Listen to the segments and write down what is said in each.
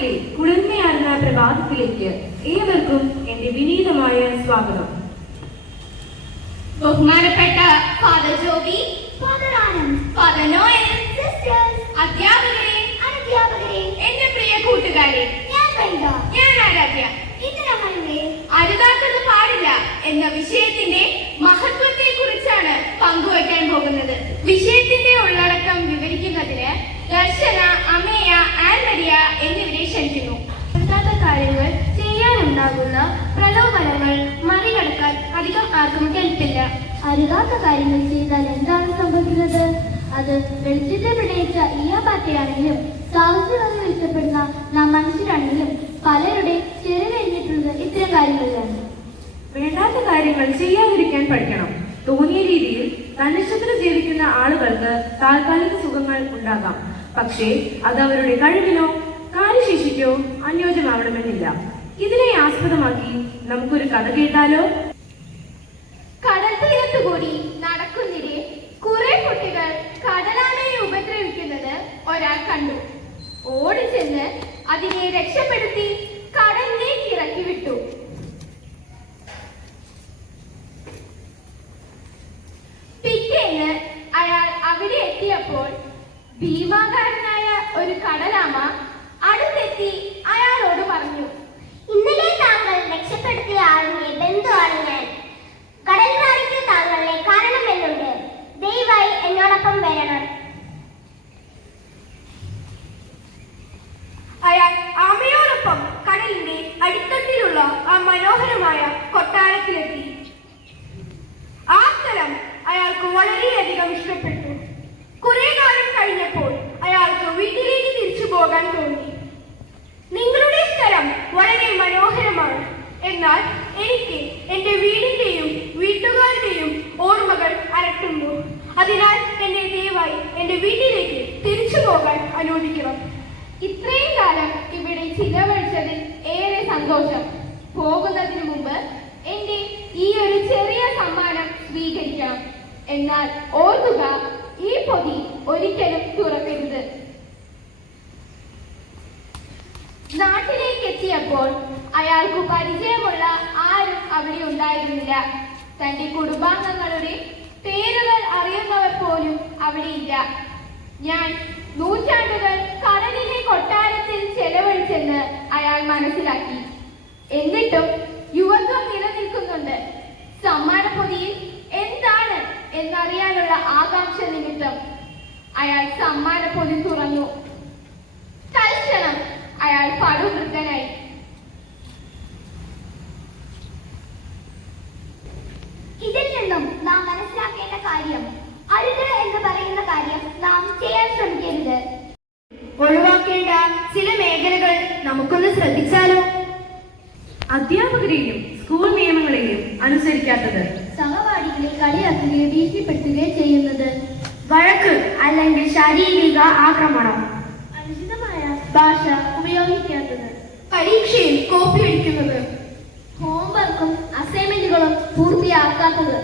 മലയാളത്തിലെ കുളിർമയാർന്ന പ്രഭാതത്തിലേക്ക് ഏവർക്കും എന്റെ വിനീതമായ സ്വാഗതം. ബഹുമാനപ്പെട്ട father Joby, father Anand, father Noel, sisters, അധ്യാപകരെ, അനധ്യാപകരെ, എന്റെ പ്രിയ കൂട്ടുകാരെ, ഞാൻ ആരാധ്യ. ഇന്ന് നമ്മളുടെ അരുതാത്തത് പാടില്ല എന്ന വിഷയത്തിന്റെ മഹത്വത്തെ കുറിച്ചാണ് പങ്കുവയ്ക്കാൻ പോകുന്നത്. വിഷയത്തിന്റെ ഉള്ളടക്കം വിവരിക്കുന്നതിന് ദർശന, അമേയ, ആൻമരിയ എന്നിവരെ ക്ഷണിക്കുന്നു. അരുതാത്ത കാര്യങ്ങൾ ചെയ്യാനുണ്ടാകുന്ന പ്രലോഭനങ്ങൾ മറികടക്കാൻ അധികം ആർക്കും കെൽപ്പില്ല. അരുതാത്ത കാര്യങ്ങൾ ചെയ്താൽ എന്താണ് സംഭവിക്കുന്നത്? അത് വെളിച്ചത്തെ പ്രണയിച്ച ഈയാപാറ്റയാണെങ്കിലും സാഹസികത ഇഷ്ടപ്പെടുന്ന നാം മനുഷ്യരാണെങ്കിലും പലരുടെ ചെറുകഴിഞ്ഞിട്ടുള്ളത് ഇത്തരം കാര്യങ്ങളിലാണ്. വേണ്ടാത്ത കാര്യങ്ങൾ ചെയ്യാതിരിക്കാൻ പഠിക്കണം. തോന്നിയ രീതിയിൽ തന്നിഷ്ടത്തിന് ജീവിക്കുന്ന ആളുകൾക്ക് താൽക്കാലിക സുഖങ്ങൾ ഉണ്ടാകാം. പക്ഷേ അത് അവരുടെ കഴിവിനോ കാര്യശേഷിക്കോ അനുയോജ്യമാവണമെന്നില്ല. ഇതിനെ ആസ്പദമാക്കി നമുക്കൊരു കഥ കേട്ടാലോ? കടൽ തീരത്തുകൂടി നടക്കുന്നിടെ കുറെ കുട്ടികൾ കടലാനയെ ഉപദ്രവിക്കുന്നത് ഒരാൾ കണ്ടു. ഓടിച്ചെന്ന് അതിനെ രക്ഷപ്പെടുത്തി കടലിലേക്ക് ഇറക്കി വിട്ടു. പിറ്റേന്ന് അയാൾ അവിടെ എത്തിയപ്പോൾ ഭീമാകാരനായ ഒരു കടലാമ അടുത്തെത്തി അയാളോട് പറഞ്ഞു, ഇന്നലെ താങ്കൾ രക്ഷപ്പെടുത്തിയ ആളിന്റെ ബന്ധുവാണ് ഞാൻ. കടൽ റാണിക്ക് താങ്കളെ കാണണമെന്നുണ്ട്. ദയവായി എന്നോടൊപ്പം വരണം. അയാൾ ആമയോടൊപ്പം കടലിന്റെ അടിത്തട്ടിലുള്ള ആ മനോഹരമായ കൊട്ടാരത്തിലെത്തി. ആ സ്ഥലം അയാൾക്ക് വളരെയധികം ഇഷ്ടപ്പെട്ടു. കുറെ കാലം കഴിഞ്ഞപ്പോൾ അയാൾക്ക് വീട്ടിലേക്ക് തിരിച്ചു പോകാൻ തോന്നി. നിങ്ങളുടെ സ്ഥലം വളരെ മനോഹരമാണ്, എന്നാൽ എനിക്ക് എന്റെ വീടിന്റെയും വീട്ടുകാരുടെയും ഓർമ്മകൾ അലട്ടുന്നു. അതിനാൽ എന്നെ ദയവായി എന്റെ വീട്ടിലേക്ക് തിരിച്ചു പോകാൻ അനുവദിക്കണം. ഇത്രയും കാലം ഇവിടെ ചിലവഴിച്ചതിൽ ഏറെ സന്തോഷം. പോകുന്നതിന് മുമ്പ് എന്റെ ഈ ഒരു ചെറിയ സമ്മാനം സ്വീകരിക്കണം. എന്നാൽ ഓർക്കുക, ഈ പൊതി ഒരിക്കലും തുറക്കരുത്. നാട്ടിലേക്ക് എത്തിയപ്പോൾ അയാൾക്ക് പരിചയമുള്ള ആരും അവിടെ ഉണ്ടായിരുന്നില്ല. തന്റെ കുടുംബാംഗങ്ങളുടെ പേരുകൾ അറിയുന്നവർ പോലും അവിടെയില്ല. ഞാൻ നൂറ്റാണ്ടുകൾ കടലിലെ കൊട്ടാരത്തിൽ ചെലവഴിച്ചെന്ന് അയാൾ മനസ്സിലാക്കി. എന്നിട്ടും യുവത്വം നിലനിൽക്കുന്നുണ്ട്. സമ്മാനപ്പൊതിയിൽ എന്താണ് എന്നറിയാനുള്ള ആകാംക്ഷ നിമിത്തം അയാൾ സമ്മാനപ്പൊതി തുറന്നു. തൽക്ഷണം അയാൾ പടുവൃദ്ധനായി. ഇതിൽ നിന്നും നാം മനസ്സിലാക്കേണ്ട കാര്യം, അരുത് എന്ന് പറയുന്ന കാര്യം നാം ചെയ്യാൻ ശ്രമിക്കരുത്. ഒഴിവാക്കേണ്ട ചില മേഖലകൾ നമുക്കൊന്ന് ശ്രദ്ധിച്ചാലോ? അധ്യാപകരെയും സ്കൂൾ നിയമങ്ങളെയും അനുസരിക്കാത്തത്, സഹപാഠികളെ കളിയാക്കുകയോ ഭീഷണിപ്പെടുത്തുകയോ ചെയ്യുന്നത്, വഴക്ക് അല്ലെങ്കിൽ ശാരീരിക ആക്രമണം, അനുചിതമായ ഭാഷ ഉപയോഗിക്കാത്തത്, പരീക്ഷയിൽ കോപ്പി അടിക്കുന്നത്, ഹോംവർക്കും അസൈൻമെന്റുകളും പൂർത്തിയാക്കാത്തത്.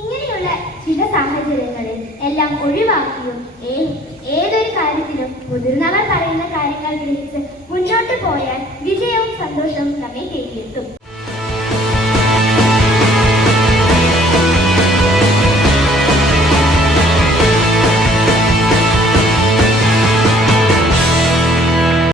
ഇങ്ങനെയുള്ള ചില സാഹചര്യങ്ങളിൽ എല്ലാം ഒഴിവാക്കിയും ഏതൊരു കാര്യത്തിലും മുതിർന്നവർ പറയുന്ന കാര്യങ്ങൾ ഗ്രഹിച്ച് മുന്നോട്ട് പോയാൽ വിജയവും സന്തോഷവും നമ്മെ തേടിയെത്തും.